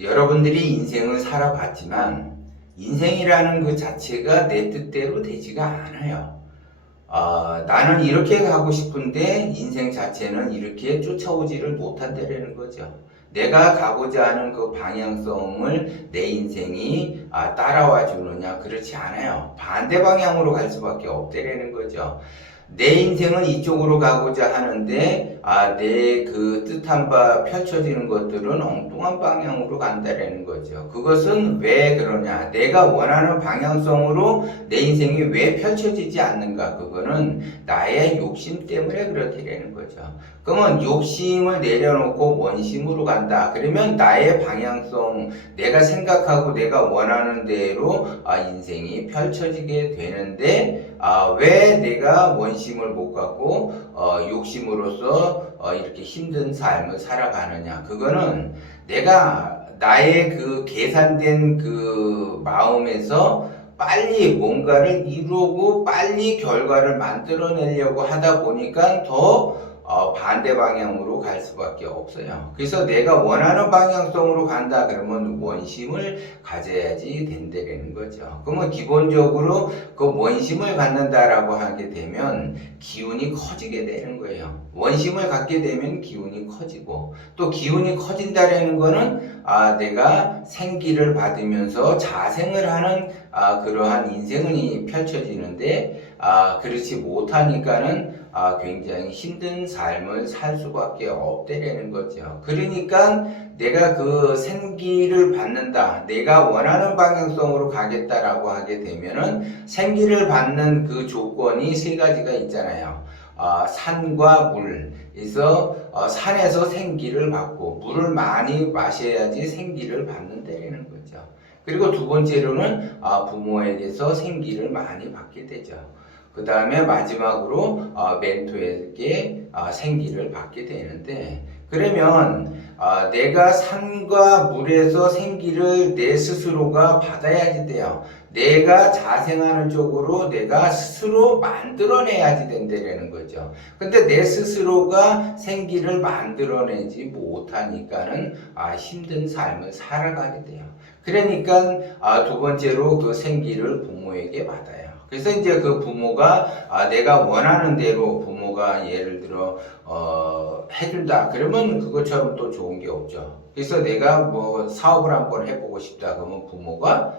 여러분들이 인생을 살아봤지만 인생이라는 그 자체가 내 뜻대로 되지가 않아요. 나는 이렇게 가고 싶은데 인생 자체는 이렇게 쫓아오지를 못한다는 거죠. 내가 가고자 하는 그 방향성을 내 인생이 따라와 주느냐? 그렇지 않아요. 반대 방향으로 갈 수밖에 없다는 거죠. 내 인생은 이쪽으로 가고자 하는데 내 그 뜻한 바 펼쳐지는 것들은 엉뚱한 방향으로 간다라는 거죠. 그것은 왜 그러냐? 내가 원하는 방향성으로 내 인생이 왜 펼쳐지지 않는가? 그거는 나의 욕심 때문에 그렇다라는 거죠. 그러면 욕심을 내려놓고 원심으로 간다. 그러면 나의 방향성, 내가 생각하고 내가 원하는 대로 인생이 펼쳐지게 되는데 왜 내가 원심을 못 갖고 욕심으로서 이렇게 힘든 삶을 살아가느냐? 그거는 내가 나의 그 계산된 그 마음에서 빨리 뭔가를 이루고 빨리 결과를 만들어내려고 하다 보니까 더 반대 방향으로 갈 수밖에 없어요. 그래서 내가 원하는 방향성으로 간다 그러면 원심을 가져야지 된다는 거죠. 그러면 기본적으로 그 원심을 갖는다라고 하게 되면 기운이 커지게 되는 거예요. 원심을 갖게 되면 기운이 커지고 또 기운이 커진다라는 거는 내가 생기를 받으면서 자생을 하는 그러한 인생이 펼쳐지는데 그렇지 못하니까는 굉장히 힘든 삶을 살 수밖에 없다라는 거죠. 그러니까 내가 그 생기를 받는다, 내가 원하는 방향성으로 가겠다라고 하게 되면은 생기를 받는 그 조건이 세 가지가 있잖아요. 산과 물. 그래서 산에서 생기를 받고 물을 많이 마셔야지 생기를 받는다라는 거죠. 그리고 두 번째로는 부모에게서 생기를 많이 받게 되죠. 그 다음에 마지막으로 멘토에게 생기를 받게 되는데, 그러면 내가 산과 물에서 생기를 내 스스로가 받아야지 돼요. 내가 자생하는 쪽으로 내가 스스로 만들어내야지 된다는 거죠. 근데 내 스스로가 생기를 만들어내지 못하니까는 힘든 삶을 살아가게 돼요. 그러니까 두 번째로 그 생기를 부모에게 받아요. 그래서 이제 그 부모가 내가 원하는 대로 부모가 예를 들어 해준다 그러면 그것처럼 또 좋은 게 없죠. 그래서 내가 뭐 사업을 한번 해보고 싶다 그러면 부모가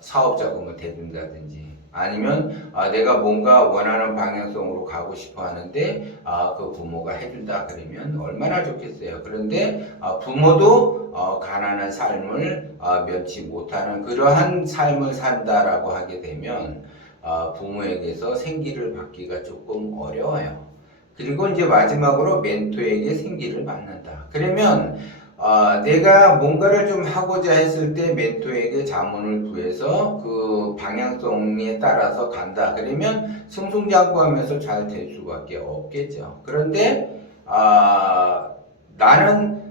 사업 자금을 대준다든지 아니면 내가 뭔가 원하는 방향성으로 가고 싶어 하는데 그 부모가 해준다 그러면 얼마나 좋겠어요. 그런데 부모도 가난한 삶을 면치 못하는 그러한 삶을 산다라고 하게 되면 부모에게서 생기를 받기가 조금 어려워요. 그리고 이제 마지막으로 멘토에게 생기를 받는다. 그러면 내가 뭔가를 좀 하고자 했을 때 멘토에게 자문을 구해서 그 방향성에 따라서 간다. 그러면 승승장구하면서 잘 될 수밖에 없겠죠. 그런데 나는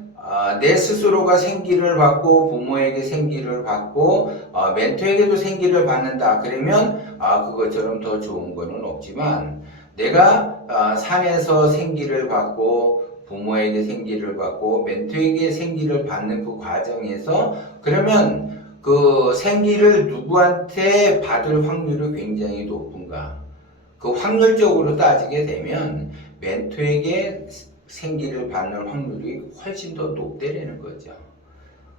내 스스로가 생기를 받고 부모에게 생기를 받고 멘토에게도 생기를 받는다. 그러면 그것처럼 더 좋은 거는 없지만 내가 산에서 생기를 받고 부모에게 생기를 받고 멘토에게 생기를 받는 그 과정에서 그러면 그 생기를 누구한테 받을 확률이 굉장히 높은가? 그 확률적으로 따지게 되면 멘토에게 생기를 받는 확률이 훨씬 더 높다라는 거죠.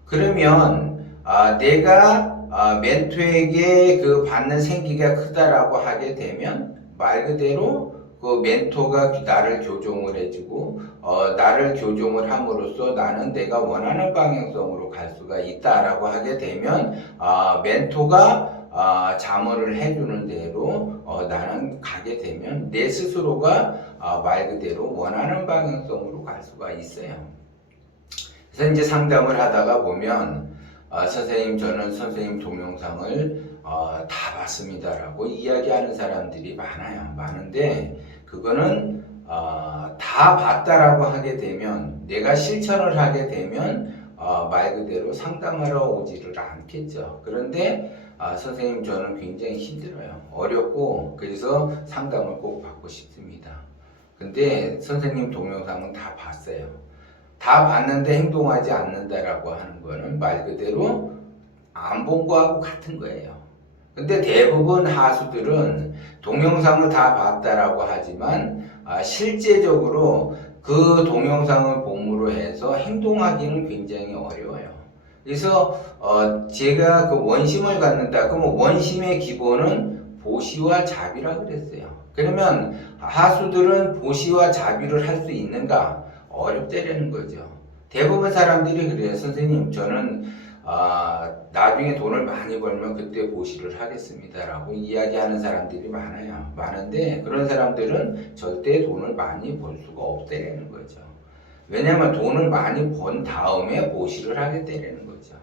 그러면 내가 멘토에게 그 받는 생기가 크다라고 하게 되면 말 그대로 그 멘토가 나를 교정을 해주고 나를 교정을 함으로써 나는 내가 원하는 방향성으로 갈 수가 있다라고 하게 되면 멘토가 자문을 해주는 대로 나는 가게 되면 내 스스로가 말 그대로 원하는 방향성으로 갈 수가 있어요. 그래서 이제 상담을 하다가 보면 선생님 저는 선생님 동영상을 다 봤습니다라고 이야기하는 사람들이 많은데 그거는 다 봤다라고 하게 되면 내가 실천을 하게 되면 말 그대로 상담하러 오지를 않겠죠. 그런데 선생님 저는 굉장히 힘들어요. 어렵고 그래서 상담을 꼭 받고 싶습니다. 근데 선생님 동영상은 다 봤어요. 다 봤는데 행동하지 않는다라고 하는 거는 말 그대로 안 본 거하고 같은 거예요. 근데 대부분 하수들은 동영상을 다 봤다라고 하지만 실제적으로 그 동영상을 봄으로 해서 행동하기는 굉장히 어려워요. 그래서 제가 그 원심을 갖는다. 그러면 원심의 기본은 보시와 자비라 그랬어요. 그러면 하수들은 보시와 자비를 할 수 있는가? 어렵다라는 거죠. 대부분 사람들이 그래요. 선생님, 저는 나중에 돈을 많이 벌면 그때 보시를 하겠습니다라고 이야기하는 사람들이 많아요. 많은데 그런 사람들은 절대 돈을 많이 벌 수가 없다라는 거죠. 왜냐하면 돈을 많이 번 다음에 보시를 하겠다라는 거죠.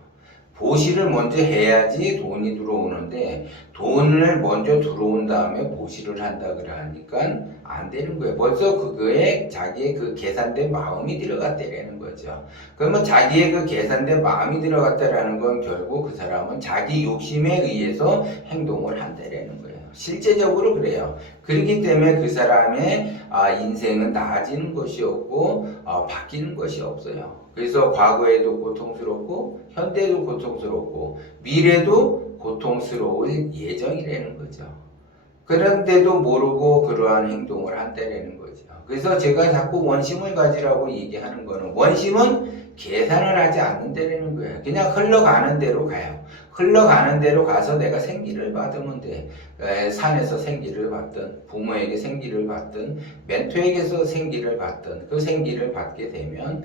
보시를 먼저 해야지 돈이 들어오는데 돈을 먼저 들어온 다음에 보시를 한다 그러니까 안 되는 거예요. 벌써 그거에 자기의 그 계산된 마음이 들어갔다라는 거죠. 그러면 자기의 그 계산된 마음이 들어갔다라는 건 결국 그 사람은 자기 욕심에 의해서 행동을 한다라는 거예요. 실제적으로 그래요. 그렇기 때문에 그 사람의 인생은 나아지는 것이 없고 바뀌는 것이 없어요. 그래서 과거에도 고통스럽고 현대도 고통스럽고 미래도 고통스러울 예정이라는 거죠. 그런데도 모르고 그러한 행동을 한다는 거죠. 그래서 제가 자꾸 원심을 가지라고 얘기하는 거는 원심은 계산을 하지 않는다는 거예요. 그냥 흘러가는 대로 가요. 흘러가는 대로 가서 내가 생기를 받으면 돼. 산에서 생기를 받든 부모에게 생기를 받든 멘토에게서 생기를 받든 그 생기를 받게 되면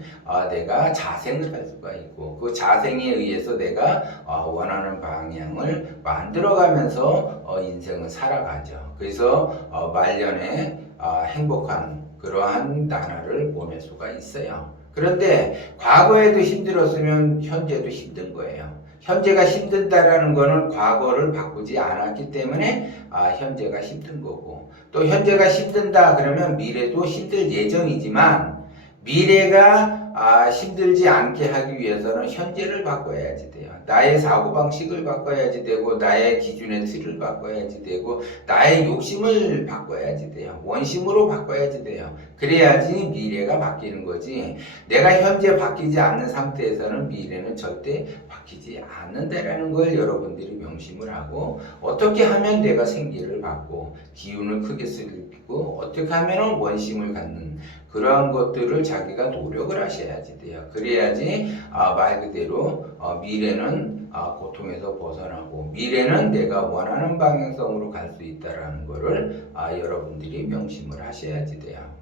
내가 자생을 할 수가 있고 그 자생에 의해서 내가 원하는 방향을 만들어가면서 인생을 살아가죠. 그래서 말년에 행복한 그러한 나날을 보낼 수가 있어요. 그런데 과거에도 힘들었으면 현재도 힘든 거예요. 현재가 힘든다라는 거는 과거를 바꾸지 않았기 때문에 현재가 힘든 거고 또 현재가 힘든다 그러면 미래도 힘들 예정이지만 미래가 힘들지 않게 하기 위해서는 현재를 바꿔야지 돼요. 나의 사고방식을 바꿔야지 되고 나의 기준의 틀을 바꿔야지 되고 나의 욕심을 바꿔야지 돼요. 원심으로 바꿔야지 돼요. 그래야지 미래가 바뀌는 거지 내가 현재 바뀌지 않는 상태에서는 미래는 절대 바뀌지 않는다라는 걸 여러분들이 명심을 하고 어떻게 하면 내가 생기를 받고 기운을 크게 쓰고 어떻게 하면 원심을 갖는 그러한 것들을 자기가 노력을 하셔야지 돼요. 그래야지 말 그대로 미래는 고통에서 벗어나고 미래는 내가 원하는 방향성으로 갈 수 있다는 것을 여러분들이 명심을 하셔야지 돼요.